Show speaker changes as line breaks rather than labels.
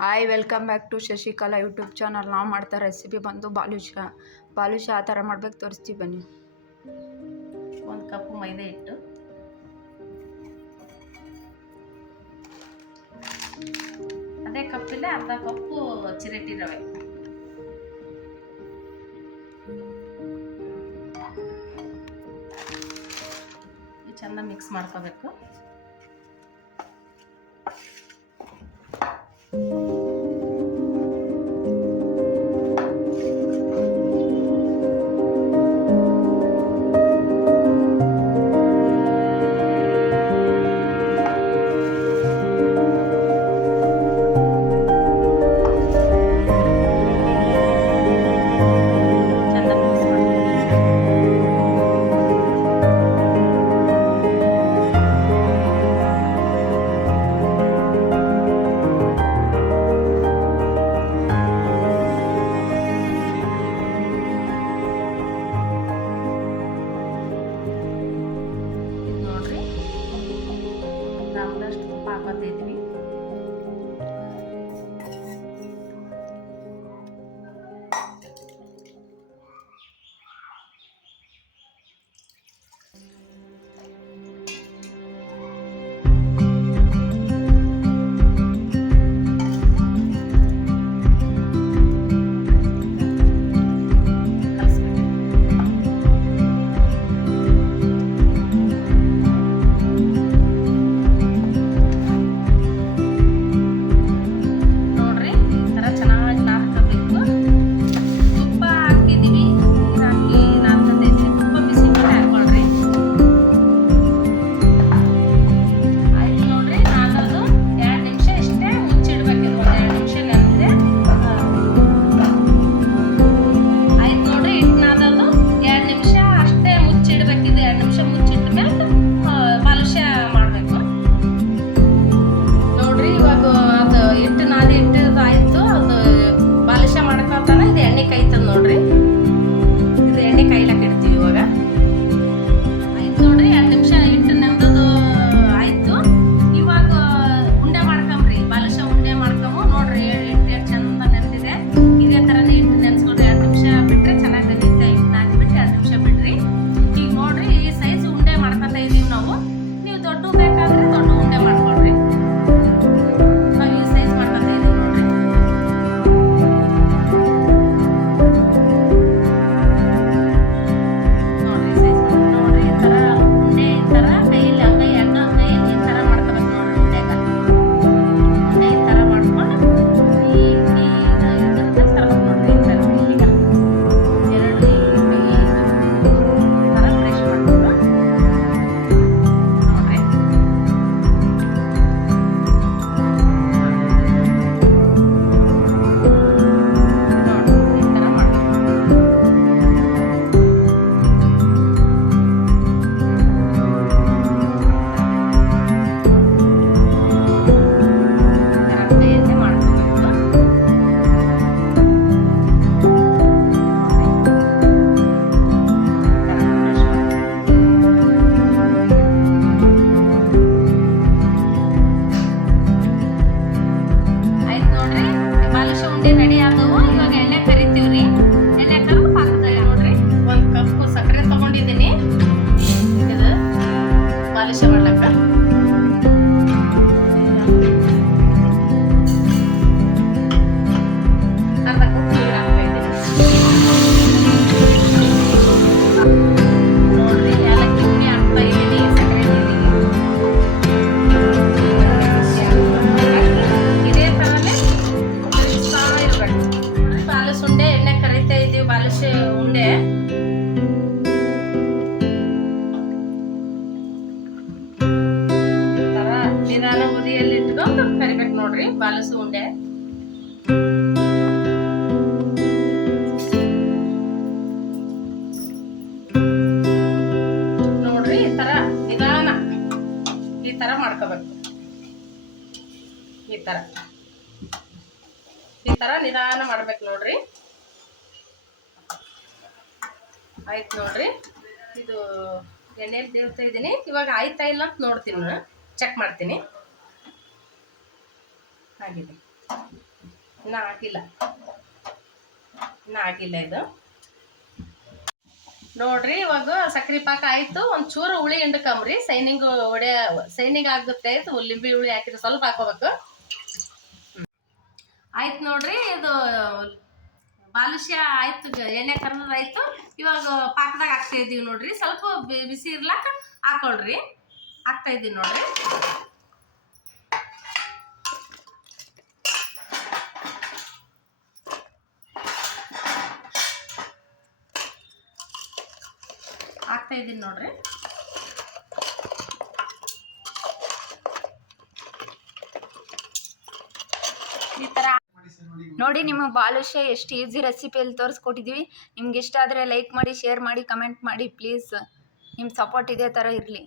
Hi, welcome back to Shashikala YouTube channel. ನಾವು ಮಾಡ್ತಾ recipe ಬಂದು ಬಾಲುಷ ಬಾಲುಷ ಆ ಥರ ಮಾಡ್ಬೇಕು. ತೋರಿಸ್ತೀವಿ ಬನ್ನಿ.
ಒಂದು ಕಪ್ ಮೈದೆ ಇಟ್ಟು ಅದೇ ಕಪ್ಪಲ್ಲೇ ಅರ್ಧ ಕಪ್ಪು ಚಿರಟಿ ರವೆ. ಚೆಂದ ಮಿಕ್ಸ್ ಮಾಡ್ಕೋಬೇಕು. m ಚಮಚ ಅಷ್ಟು ತುಪ್ಪ ese ನಿಧಾನ ಉರಿಯಲ್ಲಿ ಇಟ್ಕೊಂಡು ಕರಿಬೇಕು ನೋಡ್ರಿ, ಬಾಲಸು ಉಂಡೆ. ನೋಡ್ರಿ, ಈ ತರ ನಿಧಾನ ಈ ತರ ಮಾಡ್ಕೋಬೇಕು. ಈ ತರ. ಈ ತರ ನಿಧಾನ ಮಾಡ್ಬೇಕು ನೋಡ್ರಿ. ಆಯ್ತು ನೋಡ್ರಿ, ಇದು ಎಣ್ಣೆಯಲ್ಲಿ ದೇವ್ತಾ ಇದ್ದೀನಿ. ಇವಾಗ ಆಯ್ತಾ ಇಲ್ಲ ಅಂತ ನೋಡ್ತೀನಿ ಚೆಕ್ ಮಾಡ್ತೀನಿ. ಆಗಿದೆ. ಇನ್ನೂ ಹಾಕಿಲ್ಲ. ಇನ್ನೂ ಹಾಕಿಲ್ಲ ಇದು. ನೋಡ್ರಿ, ಇವಾಗ ಸಕ್ರೆ ಪಾಕ ಆಯ್ತು. ಒಂದು ಚೂರು ಹುಳಿ ಹಿಂಡ್ಕಂಬ್ರಿ ಸೈನಿಂಗ್ ಒಡೆಯ ಸೈನಿಂಗ್ ಆಗುತ್ತೆ. ಇದು ಲಿಂಬಿ ಹುಳಿ ಹಾಕಿದ್ರೆ ಸ್ವಲ್ಪ ಹಾಕೋಬೇಕು ಆಯ್ತು ನೋಡ್ರಿ, ಇದು ಬಾಲುಷ್ಯ ಆಯ್ತು, ಎಣ್ಣೆ ಆಯ್ತು ಇವಾಗ ಪಾಕದಾಗ ಹಾಕ್ತಾ ಇದೀವಿ ನೋಡ್ರಿ. ಸ್ವಲ್ಪ ಬಿಸಿ ಇರ್ಲಾಕ ಹಾಕೊಳ್ರಿ. ಹಾಕ್ತಾ ಇದ್ದೀನಿ ನೋಡ್ರಿ. ಹಾಕ್ತಾ ಇದ್ದೀನಿ ನೋಡ್ರಿ.
ನೋಡಿ ನಿಮ್ಮ ಬಾಲುಷೆ ಎಷ್ಟು ಈಸಿ ರೆಸಿಪಿಯಲ್ಲಿ ತೋರಿಸ್ಕೊಟ್ಟಿದ್ದೀವಿ. ನಿಮ್ಗೆ ಇಷ್ಟ ಆದರೆ ಲೈಕ್ ಮಾಡಿ ಶೇರ್ ಮಾಡಿ ಕಮೆಂಟ್ ಮಾಡಿ ಪ್ಲೀಸ್ ನಿಮ್ಮ ಸಪೋರ್ಟ್ ಇದೇ ಥರ ಇರಲಿ.